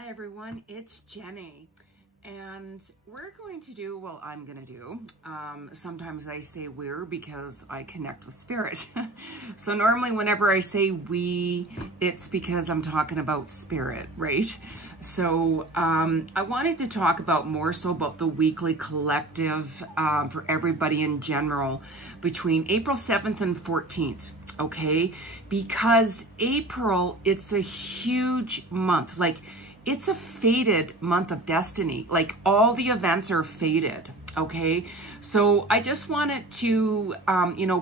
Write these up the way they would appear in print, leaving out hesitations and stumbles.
Hi everyone, it's Jenny, and we're going to do, well, I'm going to do, sometimes I say we're because I connect with spirit. So normally whenever I say we, it's because I'm talking about spirit, right? So I wanted to talk about more so about the weekly collective for everybody in general between April 7th and 14th. Okay, because April, it's a huge month. Like, it's a fated month of destiny. Like, all the events are fated. Okay, so I just wanted to,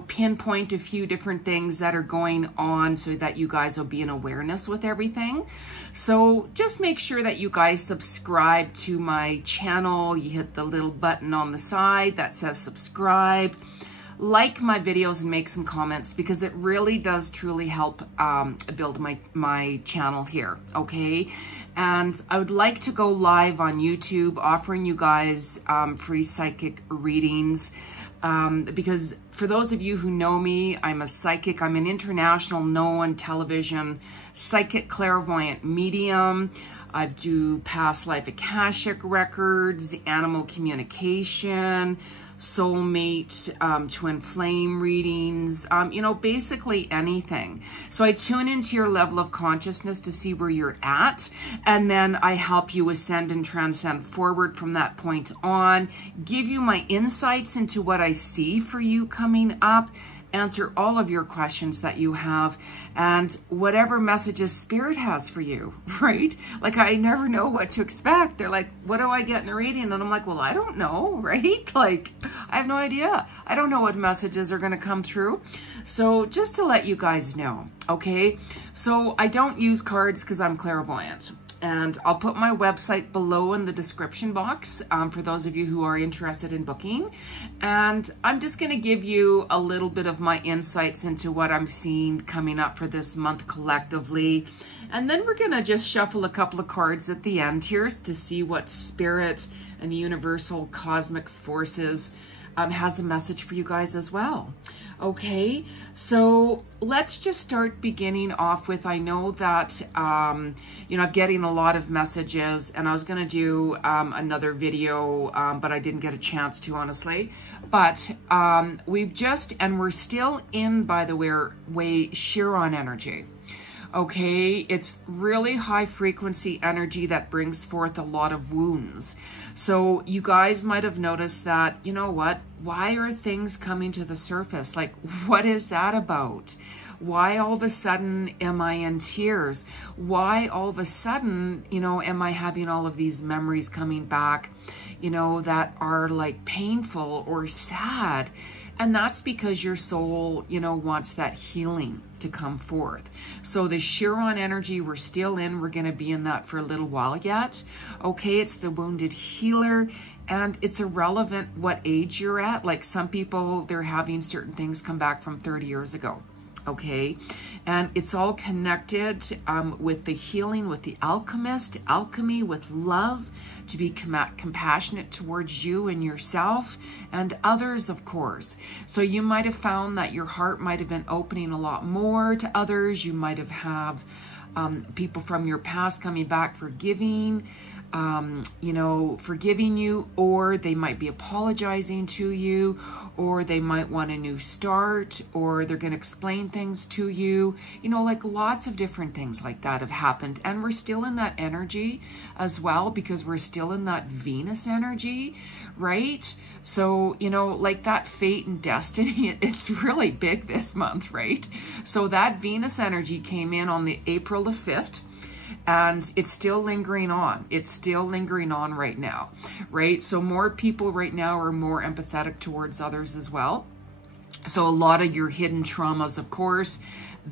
pinpoint a few different things that are going on so that you guys will be in awareness with everything. So just make sure that you guys subscribe to my channel. You hit the little button on the side that says subscribe. Like my videos and make some comments, because it really does truly help build my channel here, okay? And I would like to go live on YouTube offering you guys free psychic readings, because for those of you who know me, I'm a psychic. I'm an international known television psychic clairvoyant medium. I do past life Akashic records, animal communication, soulmate, twin flame readings, basically anything. So I tune into your level of consciousness to see where you're at, and then I help you ascend and transcend forward from that point on, give you my insights into what I see for you coming up, answer all of your questions that you have, and whatever messages spirit has for you, right? Like, I never know what to expect. They're like, what do I get in a reading? And I'm like, well, I don't know, right? Like, I have no idea. I don't know what messages are going to come through. So just to let you guys know, okay? So I don't use cards because I'm clairvoyant. And I'll put my website below in the description box for those of you who are interested in booking. And I'm just going to give you a little bit of my insights into what I'm seeing coming up for this month collectively. And then we're going to just shuffle a couple of cards at the end here to see what spirit and the universal cosmic forces has a message for you guys as well. Okay, so let's just start beginning off with, I know that, I'm getting a lot of messages, and I was going to do another video, but I didn't get a chance to, honestly. But we're still in, by the way, Chiron energy. Okay, it's really high frequency energy that brings forth a lot of wounds. So you guys might have noticed that, you know what, why are things coming to the surface? Like, what is that about? Why all of a sudden am I in tears? Why all of a sudden, am I having all of these memories coming back, that are like painful or sad? And that's because your soul, wants that healing to come forth. So the Chiron energy, we're still in. We're going to be in that for a little while yet. Okay, it's the wounded healer. And it's irrelevant what age you're at. Like, some people, they're having certain things come back from 30 years ago. Okay, and it's all connected with the healing, with the alchemy, with love, to be compassionate towards you and yourself and others, of course. So you might have found that your heart might have been opening a lot more to others. You might have people from your past coming back forgiving you, or they might be apologizing to you, or they might want a new start, or they're going to explain things to you, like lots of different things like that have happened. And we're still in that energy as well, because we're still in that Venus energy, right? So, like that fate and destiny, it's really big this month, right? So that Venus energy came in on the April the 5th. And it's still lingering on. It's still lingering on right now, right? So more people right now are more empathetic towards others as well. So a lot of your hidden traumas, of course,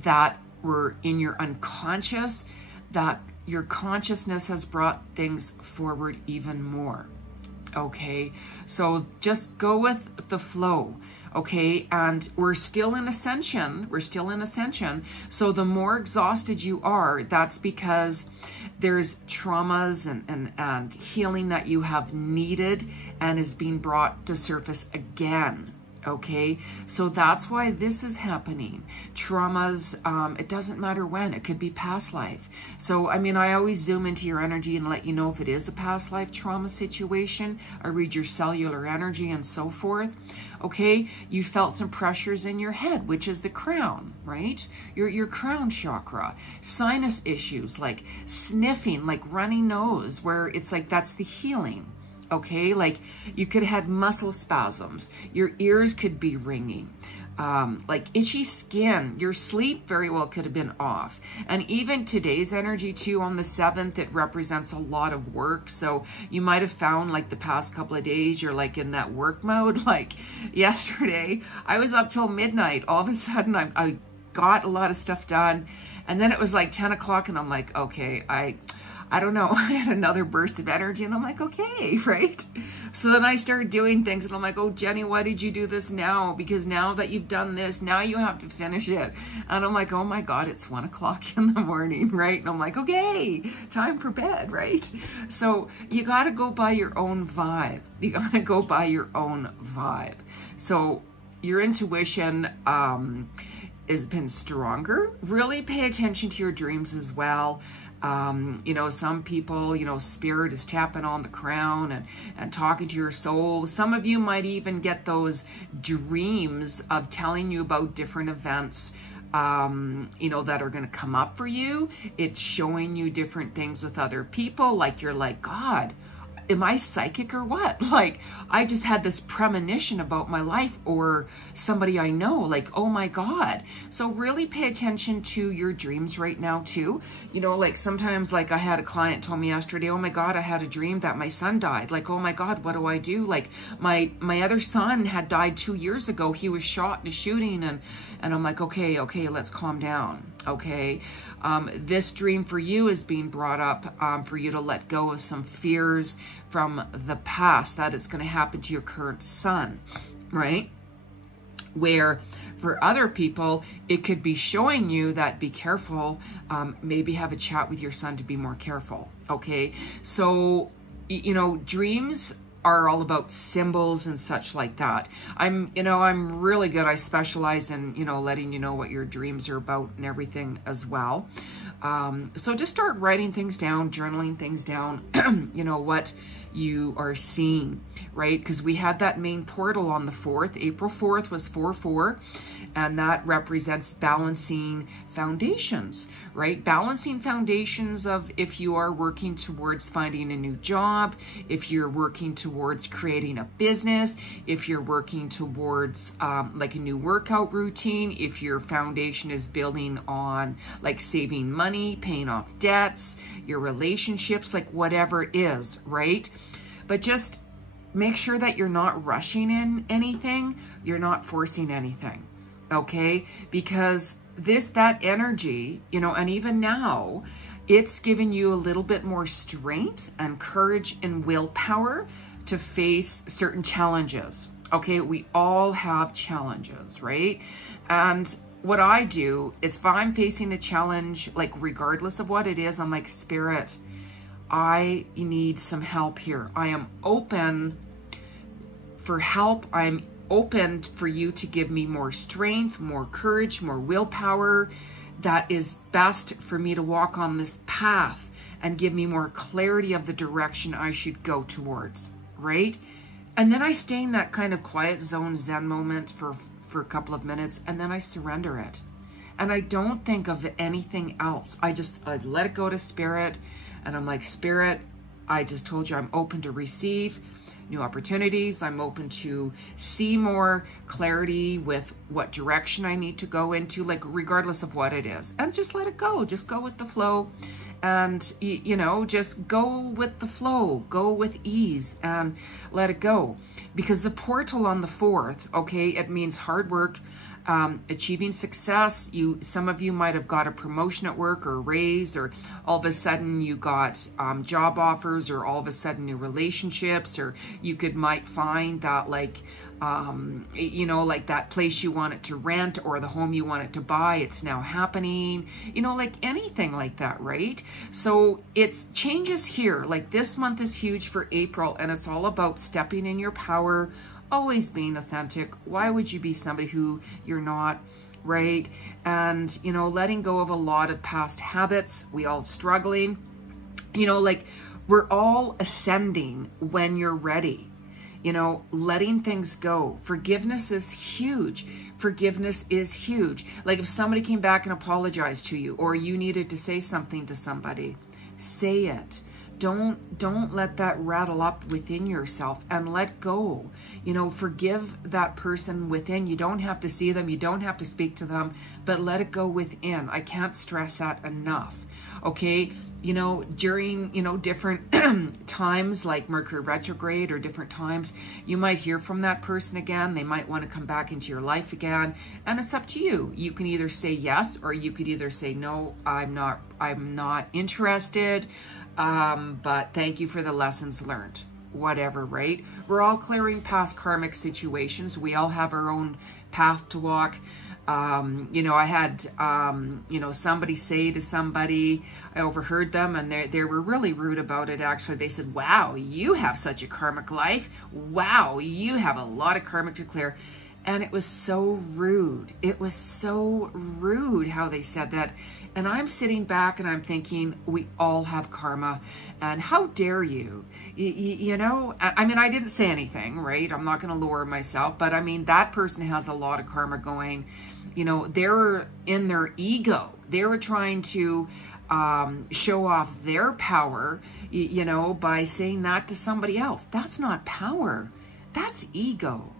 that were in your unconscious, that your consciousness has brought things forward even more. Okay, so just go with the flow. Okay, and we're still in ascension. We're still in ascension. So the more exhausted you are, that's because there's traumas and healing that you have needed and is being brought to surface again. Okay, so that's why this is happening. Traumas, it doesn't matter when, it could be past life. So, I mean, I always zoom into your energy and let you know if it is a past life trauma situation. I read your cellular energy and so forth. Okay, you felt some pressures in your head, which is the crown, right? Your crown chakra. Sinus issues like sniffing, like runny nose, where it's like that's the healing. Okay, like you could have had muscle spasms. Your ears could be ringing. Like itchy skin. Your sleep very well could have been off. And even today's energy too, on the 7th, it represents a lot of work. So you might have found like the past couple of days, you're like in that work mode. Like yesterday, I was up till midnight. All of a sudden, I got a lot of stuff done. And then it was like 10 o'clock and I'm like, okay, I don't know, I had another burst of energy and I'm like, okay, right? So then I started doing things and I'm like, oh, Jenny, why did you do this now? Because now that you've done this, now you have to finish it. And I'm like, oh my God, it's 1 o'clock in the morning, right? And I'm like, okay, time for bed, right? So you got to go by your own vibe. You got to go by your own vibe. So your intuition, has been stronger. Really pay attention to your dreams as well. You know, some people, you know, spirit is tapping on the crown and talking to your soul. Some of you might even get those dreams of telling you about different events, you know, that are going to come up for you. It's showing you different things with other people. Like you're like, God, am I psychic or what? Like, I just had this premonition about my life or somebody I know, like, oh my God. So really pay attention to your dreams right now too. You know, like sometimes, like I had a client told me yesterday, oh my God, I had a dream that my son died. Like, oh my God, what do I do? Like my other son had died 2 years ago. He was shot in a shooting and I'm like, okay, let's calm down. Okay. This dream for you is being brought up for you to let go of some fears from the past that it's going to happen to your current son, right? Where for other people, it could be showing you that be careful, maybe have a chat with your son to be more careful, okay? So, you know, dreams are all about symbols and such like that. I'm really good. I specialize in, you know, letting you know what your dreams are about and everything as well. So just start writing things down, journaling things down, you know, what you are seeing, right? Because we had that main portal on the 4th. April 4th was 4/4, and that represents balancing foundations, right? Balancing foundations of if you are working towards finding a new job, if you're working towards creating a business, if you're working towards like a new workout routine, if your foundation is building on like saving money, paying off debts, your relationships, like whatever it is, right? But just make sure that you're not rushing in anything, you're not forcing anything, okay? Because that energy, you know, and even now, it's giving you a little bit more strength and courage and willpower to face certain challenges, okay? We all have challenges, right? And what I do is if I'm facing a challenge, like regardless of what it is, I'm like, Spirit, I need some help here. I am open for help. I'm open for you to give me more strength, more courage, more willpower that is best for me to walk on this path and give me more clarity of the direction I should go towards, right? And then I stay in that kind of quiet zone, Zen moment for a couple of minutes, and then I surrender it. And I don't think of anything else. I let it go to Spirit, and I'm like, Spirit, I just told you I'm open to receive new opportunities. I'm open to see more clarity with what direction I need to go into, like regardless of what it is. And just let it go. Just go with the flow. And, you know, just go with the flow, go with ease and let it go. Because the portal on the 4th, okay, it means hard work, achieving success. Some of you might have got a promotion at work or a raise, or all of a sudden you got job offers, or all of a sudden new relationships, or you might find that like, you know, like that place you wanted to rent or the home you wanted to buy, it's now happening, you know, like anything like that, right? So it's changes here. Like this month is huge for April, and it's all about stepping in your power, always being authentic. Why would you be somebody who you're not, right? And, you know, letting go of a lot of past habits. We all struggling, you know, like we're all ascending when you're ready. You know, letting things go. Forgiveness is huge. Forgiveness is huge. Like if somebody came back and apologized to you, or you needed to say something to somebody, say it. Don't let that rattle up within yourself, and let go. You know, forgive that person within. You don't have to see them. You don't have to speak to them, but let it go within. I can't stress that enough. Okay. You know, during, you know, different times like Mercury retrograde or different times, you might hear from that person again. They might want to come back into your life again. And it's up to you. You can either say yes, or you could either say, no, I'm not interested. But thank you for the lessons learned. Whatever, right? We're all clearing past karmic situations. We all have our own path to walk. You know, I had, you know, somebody say to somebody, I overheard them, and they were really rude about it. Actually, they said, wow, you have such a karmic life. Wow, you have a lot of karmic to clear. And it was so rude. It was so rude how they said that. And I'm sitting back and I'm thinking, we all have karma. And how dare you? You know, I mean, I didn't say anything, right? I'm not going to lower myself. But I mean, that person has a lot of karma going. You know, they're in their ego. They were trying to show off their power, you know, by saying that to somebody else. That's not power. That's ego.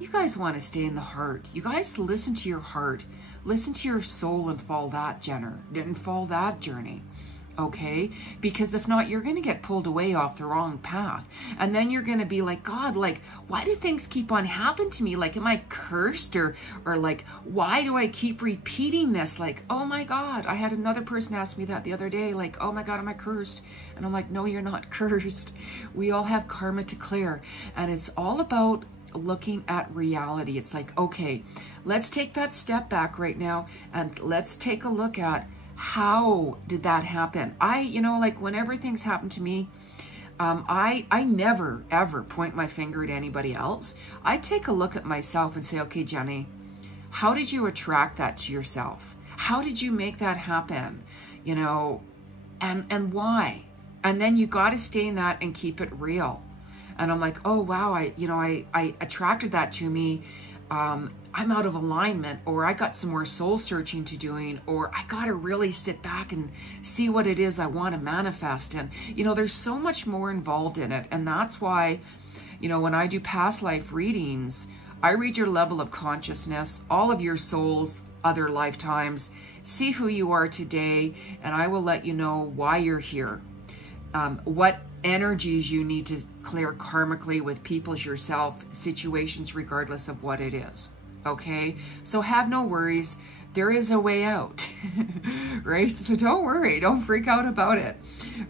You guys want to stay in the heart. You guys listen to your heart. Listen to your soul and follow that journey. Okay? Because if not, you're going to get pulled away off the wrong path. And then you're going to be like, God, like, why do things keep on happening to me? Like, am I cursed? Or like, why do I keep repeating this? Like, oh my God, I had another person ask me that the other day. Like, oh my God, am I cursed? And I'm like, no, you're not cursed. We all have karma to clear. And it's all about looking at reality. It's like, okay, let's take that step back right now and let's take a look at how did that happen. You know, like whenever things happen to me, I never ever point my finger at anybody else. I take a look at myself and say, okay, Jenny, how did you attract that to yourself? How did you make that happen? You know, and why? And then you got to stay in that and keep it real. And I'm like, oh, wow, I attracted that to me. I'm out of alignment, or I got some more soul searching to doing, or I got to really sit back and see what it is I want to manifest. And, you know, there's so much more involved in it. And that's why, you know, when I do past life readings, I read your level of consciousness, all of your souls, other lifetimes, see who you are today, and I will let you know why you're here. What energies you need to clear karmically with people, yourself, situations, regardless of what it is. Okay, so have no worries. There is a way out, right? So don't worry, don't freak out about it,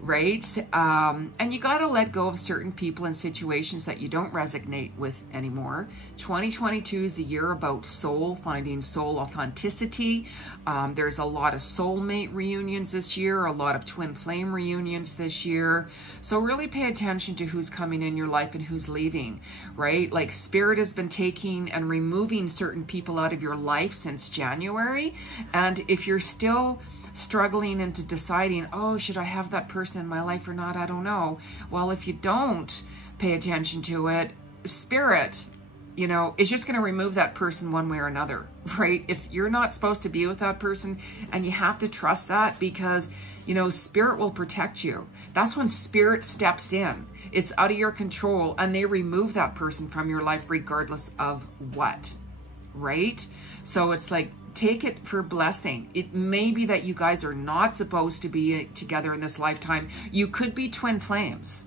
right? And you got to let go of certain people and situations that you don't resonate with anymore. 2022 is a year about soul, finding soul authenticity. There's a lot of soulmate reunions this year, a lot of twin flame reunions this year. So really pay attention to who's coming in your life and who's leaving, right? Like Spirit has been taking and removing certain people out of your life since January. And if you're still struggling into deciding, oh, should I have that person in my life or not? I don't know. Well, if you don't pay attention to it, Spirit, you know, is just going to remove that person one way or another, right? If you're not supposed to be with that person, and you have to trust that, because, you know, Spirit will protect you. That's when Spirit steps in. It's out of your control, and they remove that person from your life regardless of what, right? So it's like, take it for blessing. It may be that you guys are not supposed to be together in this lifetime. You could be twin flames,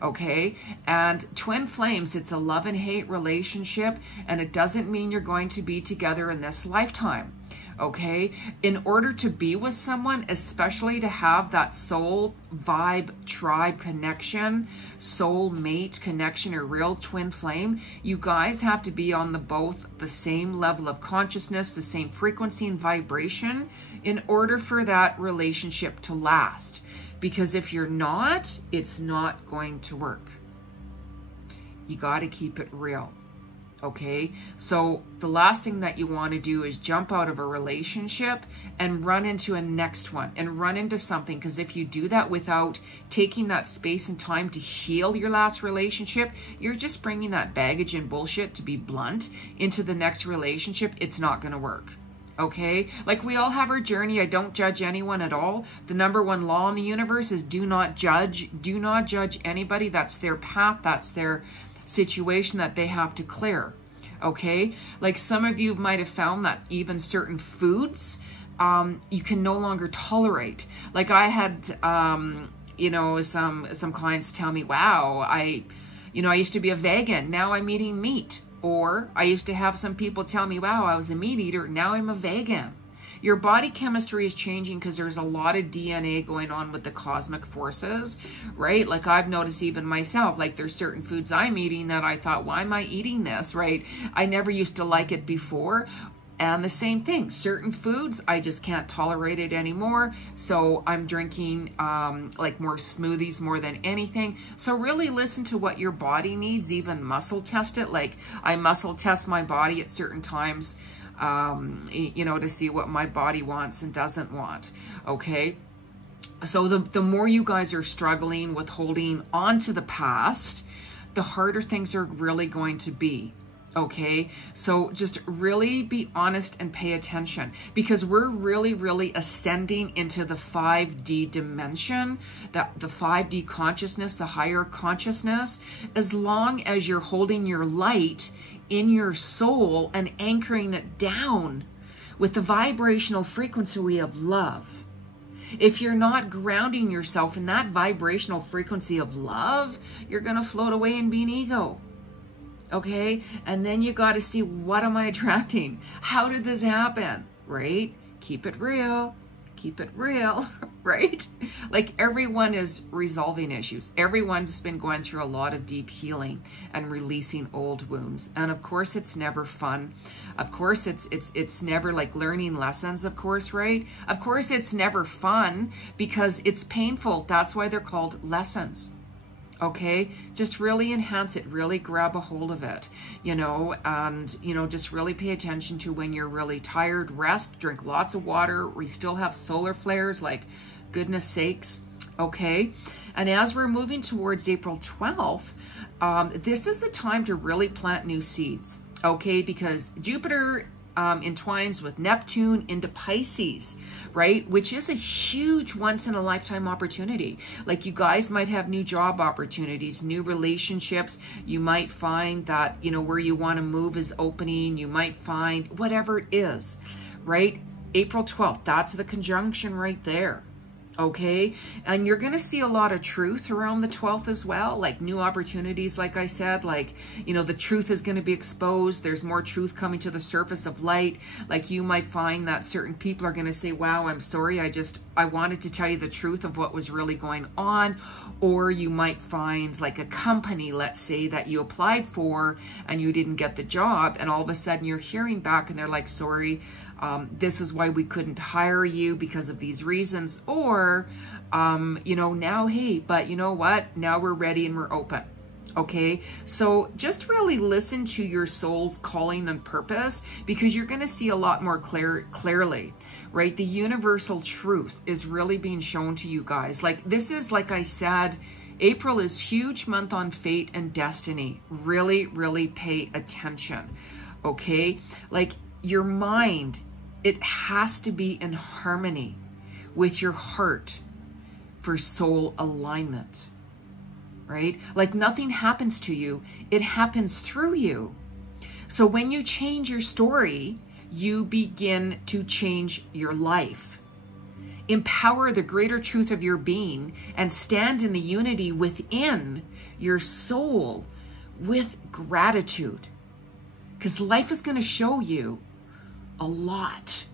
okay? And twin flames, it's a love and hate relationship, and it doesn't mean you're going to be together in this lifetime, okay? In order to be with someone, especially to have that soul vibe tribe connection, soul mate connection, or real twin flame, you guys have to be on both the same level of consciousness, the same frequency and vibration, in order for that relationship to last. Because if you're not, it's not going to work. You got to keep it real. Okay, so the last thing that you want to do is jump out of a relationship and run into a next one and run into something, because if you do that without taking that space and time to heal your last relationship, you're just bringing that baggage and bullshit, to be blunt, into the next relationship. It's not going to work. Okay, like we all have our journey. I don't judge anyone at all. The number one law in the universe is do not judge. Do not judge anybody. That's their path. That's their situation that they have to clear. Okay, like some of you might have found that even certain foods you can no longer tolerate. Like I had you know, some clients tell me, wow, I used to be a vegan, now I'm eating meat. Or I used to have some people tell me, wow, I was a meat eater, now I'm a vegan. Your body chemistry is changing because there's a lot of DNA going on with the cosmic forces, right? Like I've noticed even myself, like there's certain foods I'm eating that I thought, why am I eating this, right? I never used to like it before. And the same thing, certain foods, I just can't tolerate it anymore. So I'm drinking like more smoothies more than anything. So really listen to what your body needs, even muscle test it. Like I muscle test my body at certain times, you know, to see what my body wants and doesn't want. Okay. So the more you guys are struggling with holding on to the past, the harder things are really going to be. Okay, so just really be honest and pay attention, because we're really ascending into the 5D dimension, that the 5D consciousness, the higher consciousness. As long as you're holding your light in your soul and anchoring it down with the vibrational frequency of love. If you're not grounding yourself in that vibrational frequency of love, you're going to float away and be an ego. Okay, and then you got to see, what am I attracting? How did this happen? Right? Keep it real, right? Like everyone is resolving issues. Everyone's been going through a lot of deep healing and releasing old wounds. And of course, it's never fun. Of course, it's never like learning lessons, of course, right? Of course, it's never fun because it's painful. That's why they're called lessons. Okay, just really enhance it, really grab a hold of it, you know, and, you know, just really pay attention to when you're really tired, rest, drink lots of water. We still have solar flares, like, goodness sakes, okay? And as we're moving towards April 12th, this is the time to really plant new seeds, okay? Because Jupiter entwines with Neptune into Pisces, right? Which is a huge once-in-a-lifetime opportunity. Like you guys might have new job opportunities, new relationships. You might find that, you know, where you want to move is opening. You might find whatever it is, right? April 12th, that's the conjunction right there. Okay, and you're going to see a lot of truth around the 12th as well, like new opportunities, like I said, like, you know, the truth is going to be exposed. There's more truth coming to the surface of light. Like you might find that certain people are going to say, wow, I'm sorry, I wanted to tell you the truth of what was really going on. Or you might find like a company, let's say, that you applied for and you didn't get the job, and all of a sudden you're hearing back and they're like, sorry, this is why we couldn't hire you because of these reasons. Or, you know, now, hey, but you know what? Now we're ready and we're open. Okay, so just really listen to your soul's calling and purpose, because you're going to see a lot more clearly, right? The universal truth is really being shown to you guys. Like this is, like I said, April is huge month on fate and destiny. Really pay attention. Okay, like your mind, it has to be in harmony with your heart for soul alignment. Right? Like nothing happens to you, it happens through you. So when you change your story, you begin to change your life. Empower the greater truth of your being and stand in the unity within your soul with gratitude. Because life is going to show you a lot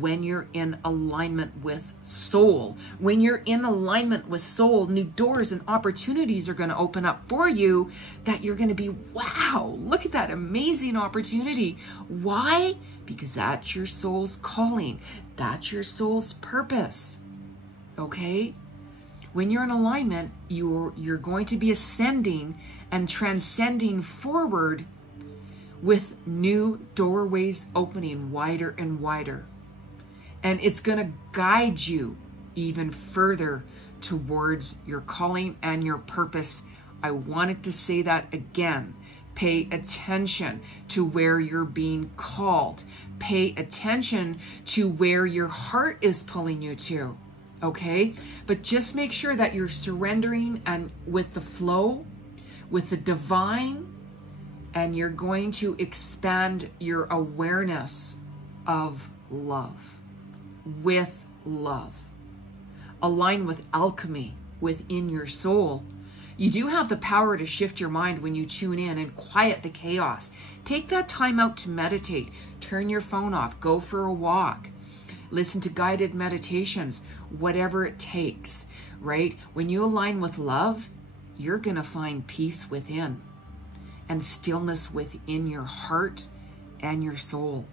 when you're in alignment with soul. When you're in alignment with soul, new doors and opportunities are going to open up for you that you're going to be, wow, look at that amazing opportunity. Why? Because that's your soul's calling. That's your soul's purpose. Okay? When you're in alignment, you're going to be ascending and transcending forward with new doorways opening wider and wider. And it's going to guide you even further towards your calling and your purpose. I wanted to say that again. Pay attention to where you're being called. Pay attention to where your heart is pulling you to. Okay? But just make sure that you're surrendering and with the flow, with the divine, and you're going to expand your awareness of love. With love. Align with alchemy within your soul. You do have the power to shift your mind when you tune in and quiet the chaos. Take that time out to meditate. Turn your phone off. Go for a walk. Listen to guided meditations. Whatever it takes, right? When you align with love, you're going to find peace within and stillness within your heart and your soul.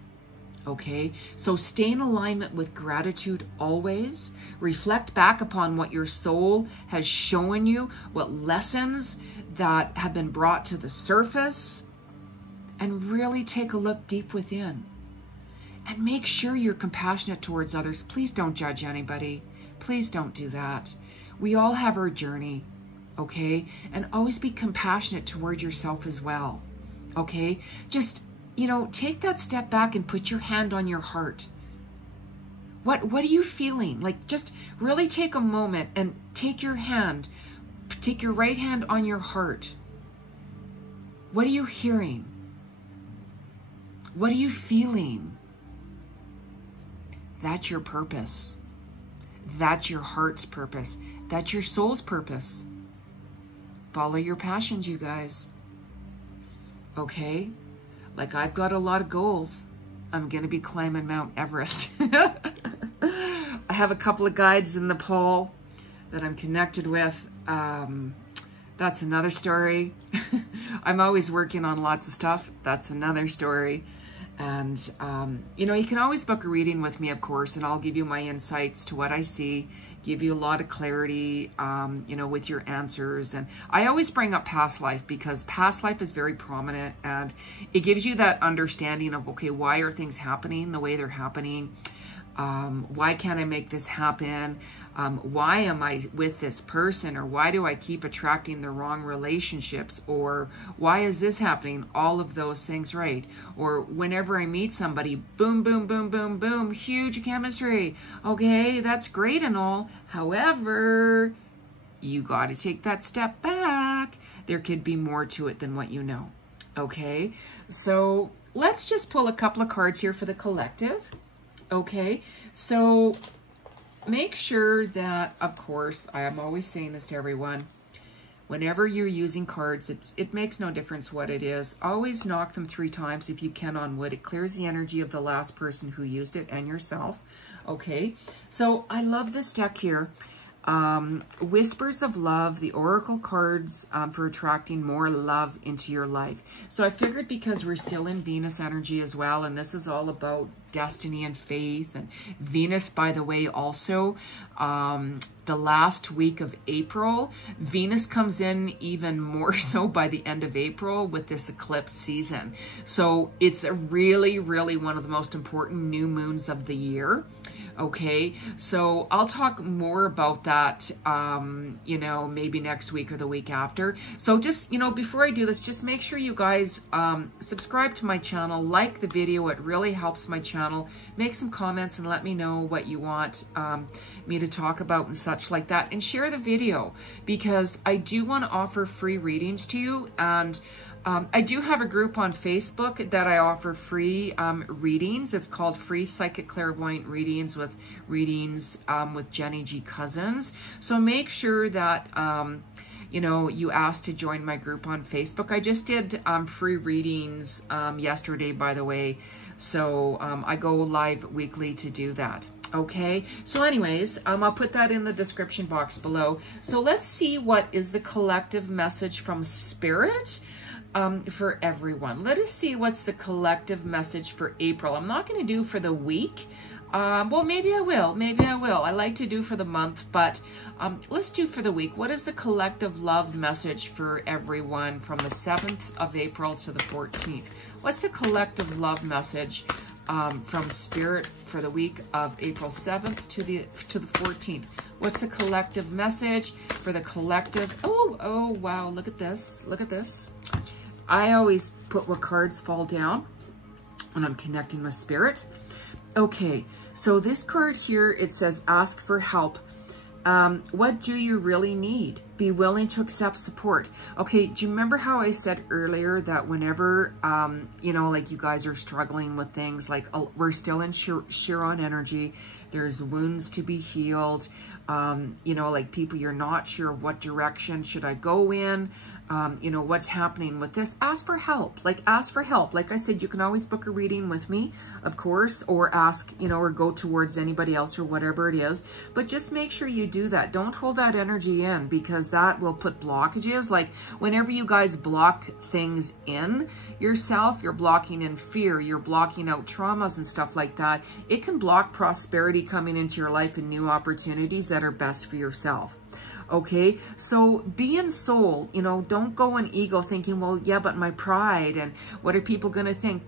Okay, so stay in alignment with gratitude always. Reflect back upon what your soul has shown you, what lessons that have been brought to the surface, and really take a look deep within. And make sure you're compassionate towards others. Please don't judge anybody. Please don't do that. We all have our journey, okay? And always be compassionate towards yourself as well, okay? Just, you know, take that step back and put your hand on your heart. What are you feeling? Like, just really take a moment and take your hand, take your right hand on your heart. What are you hearing? What are you feeling? That's your purpose. That's your heart's purpose. That's your soul's purpose. Follow your passions, you guys. Okay? Like, I've got a lot of goals. I'm going to be climbing Mount Everest. I have a couple of guides in Nepal that I'm connected with. That's another story. I'm always working on lots of stuff. That's another story. And, you know, you can always book a reading with me, of course, and I'll give you my insights to what I see, give you a lot of clarity, you know, with your answers. And I always bring up past life because past life is very prominent, and it gives you that understanding of, okay, why are things happening the way they're happening? Why can't I make this happen? Why am I with this person? Or why do I keep attracting the wrong relationships? Or why is this happening? All of those things, right? Or whenever I meet somebody, boom, boom, boom, boom, boom, huge chemistry. Okay, that's great and all. However, you got to take that step back. There could be more to it than what you know. Okay, so let's just pull a couple of cards here for the collective. Okay, so make sure that, of course, I am always saying this to everyone, whenever you're using cards, it makes no difference what it is. Always knock them 3 times if you can on wood. It clears the energy of the last person who used it and yourself. Okay, so I love this deck here. Whispers of Love, the Oracle cards for attracting more love into your life. So I figured because we're still in Venus energy as well, and this is all about destiny and faith. And Venus, by the way, also the last week of April, Venus comes in even more so by the end of April with this eclipse season. So it's a really, really one of the most important new moons of the year. Okay, so I'll talk more about that, you know, maybe next week or the week after. So just, you know, before I do this, just make sure you guys subscribe to my channel, like the video. It really helps my channel. Make some comments and let me know what you want me to talk about and such like that. And share the video because I do want to offer free readings to you. And I do have a group on Facebook that I offer free readings. It's called Free Psychic Clairvoyant Readings with Jeni Ji Cousins. So make sure that, you know, you ask to join my group on Facebook. I just did free readings yesterday, by the way. So I go live weekly to do that. Okay, so anyways, I'll put that in the description box below. So let's see what is the collective message from Spirit for everyone. Let us see what's the collective message for April. I'm not going to do for the week Well, maybe I will. Maybe I will. I like to do for the month, but let's do for the week. What is the collective love message for everyone from the 7th of April to the 14th? What's the collective love message from Spirit for the week of April 7th to the 14th? What's the collective message for the collective? Oh, wow. Look at this. Look at this. I always put where cards fall down when I'm connecting with Spirit. Okay, so this card here, it says, ask for help. What do you really need? Be willing to accept support. Okay, do you remember how I said earlier that whenever, you know, like you guys are struggling with things, like we're still in Chiron energy, there's wounds to be healed, you know, like people, you're not sure what direction should I go in, you know, what's happening with this. Ask for help. Like, ask for help. Like I said, you can always book a reading with me, of course, or ask, you know, or go towards anybody else or whatever it is. But just make sure you do that. Don't hold that energy in, because that will put blockages. Like whenever you guys block things in yourself, you're blocking in fear, you're blocking out traumas and stuff like that. It can block prosperity coming into your life and new opportunities that are best for yourself. Okay, so be in soul, you know, don't go in ego thinking, well, yeah, but my pride and what are people going to think?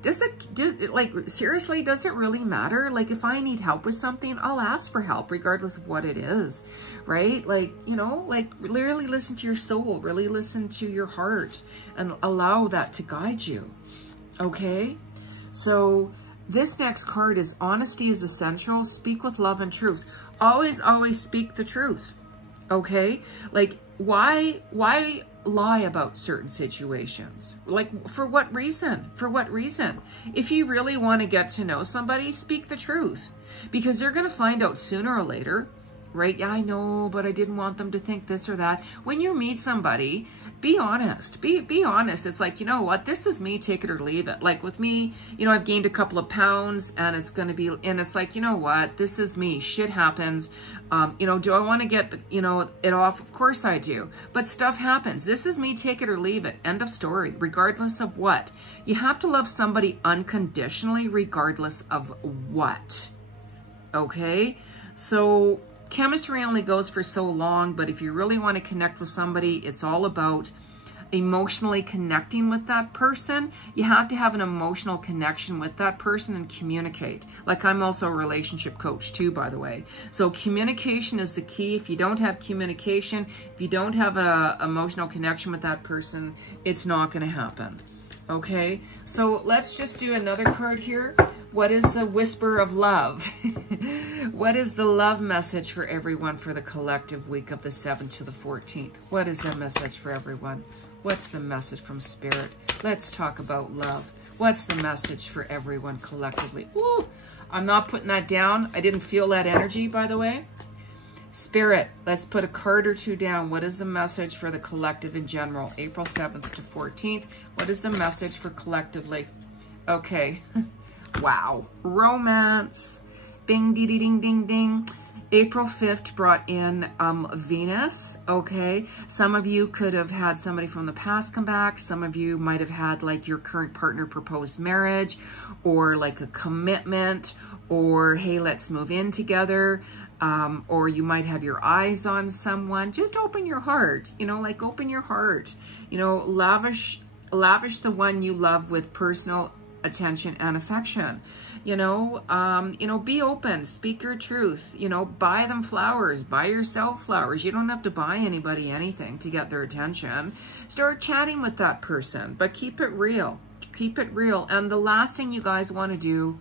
Like, seriously, does it really matter? Like, if I need help with something, I'll ask for help regardless of what it is, right? Like, you know, like really listen to your soul, really listen to your heart and allow that to guide you. Okay, so this next card is honesty is essential. Speak with love and truth. Always speak the truth. Okay, like why lie about certain situations? Like, for what reason? For what reason? If you really want to get to know somebody, speak the truth, because they're going to find out sooner or later, right? Yeah, I know, but I didn't want them to think this or that. When you meet somebody, be honest. Be honest. It's like, you know what? This is me, take it or leave it. Like with me, you know, I've gained a couple of pounds and it's going to be, and it's like, you know what? This is me. Shit happens. You know, do I want to get, you know, it off? Of course I do. But stuff happens. This is me, take it or leave it. End of story. Regardless of what. You have to love somebody unconditionally, regardless of what. Okay? So chemistry only goes for so long, but if you really want to connect with somebody, it's all about emotionally connecting with that person. You have to have an emotional connection with that person and communicate. Like, I'm also a relationship coach too, by the way. So communication is the key. If you don't have communication, if you don't have an emotional connection with that person, it's not going to happen. Okay, so let's just do another card here. What is the whisper of love? What is the love message for everyone for the collective week of the 7th to the 14th? What is the message for everyone? What's the message from Spirit? Let's talk about love. What's the message for everyone collectively? Ooh, I'm not putting that down. I didn't feel that energy, by the way. Spirit, let's put a card or two down. What is the message for the collective in general? April 7th to 14th. What is the message for collectively? Okay. Wow. Romance. Bing, dee, dee, ding, ding, ding. April 5th brought in Venus. Okay. Some of you could have had somebody from the past come back. Some of you might have had like your current partner propose marriage, or like a commitment, or hey, let's move in together. Or you might have your eyes on someone. Just open your heart, you know, like open your heart, you know, lavish the one you love with personal attention and affection, you know, be open, speak your truth, you know, buy them flowers, buy yourself flowers. You don't have to buy anybody anything to get their attention. Start chatting with that person, but keep it real, keep it real. And the last thing you guys want to do,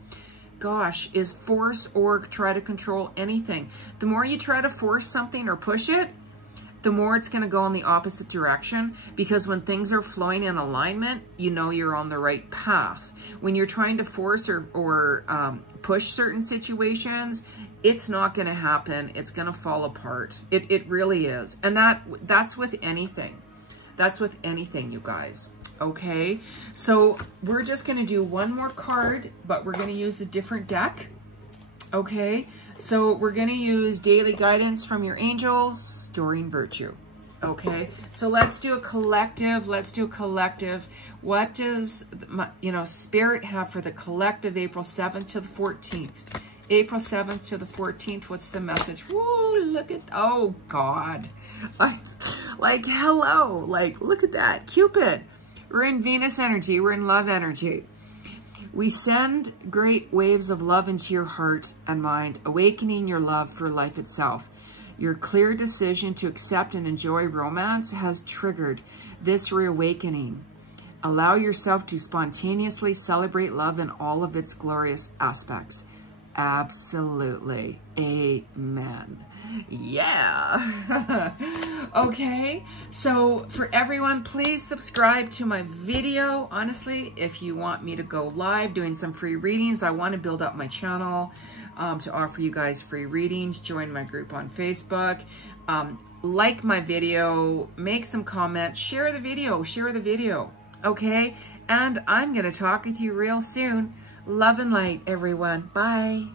gosh, is force or try to control anything. The more you try to force something or push it, the more it's going to go in the opposite direction, because when things are flowing in alignment, you know you're on the right path. When you're trying to force or push certain situations, it's not going to happen. It's going to fall apart. It really is. And that's with anything. That's with anything, you guys. Okay, so we're just going to do one more card, but we're going to use a different deck. Okay, so we're going to use Daily Guidance from your angels, Storing Virtue. Okay, so let's do a collective. Let's do a collective. What does, you know, Spirit have for the collective April 7th to the 14th? April 7th to the 14th. What's the message? Woo, look at, oh God. Like, hello, like, look at that. Cupid. We're in Venus energy. We're in love energy. We send great waves of love into your heart and mind, awakening your love for life itself. Your clear decision to accept and enjoy romance has triggered this reawakening. Allow yourself to spontaneously celebrate love in all of its glorious aspects. Absolutely. Amen. Yeah. Okay. So for everyone, please subscribe to my video. Honestly, if you want me to go live doing some free readings, I want to build up my channel to offer you guys free readings. Join my group on Facebook. Like my video, make some comments, share the video. Okay. And I'm going to talk with you real soon. Love and light, everyone. Bye.